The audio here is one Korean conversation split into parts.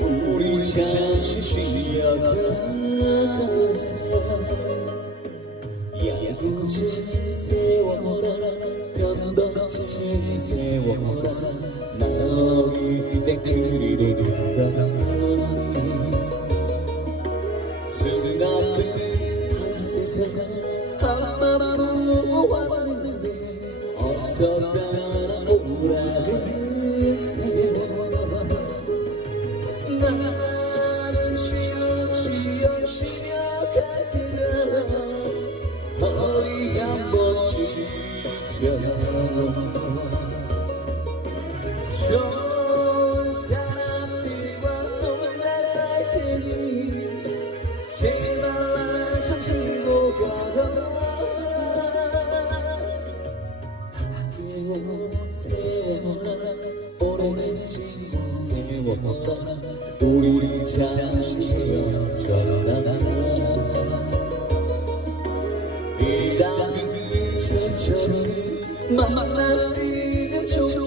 우리 잠시 쉬어가자 야구지 세워라. 변덕 지 세워라 나오기 내 그리로 돌아 수납은 한 세상 한마음 왔는데 어서 따라오라는 좋은 사람들과 놀아갈 테니 제발 날 찾고 가라 학교 세워라 오랜 친구 세워라 우리 잠시 헤어졌다 이다그 천천히 만났으면 좋겠다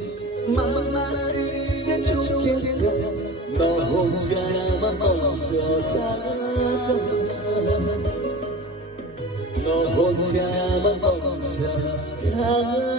만났으면 좋겠다 너 혼자만 먼저 가너 혼자만 먼저 가아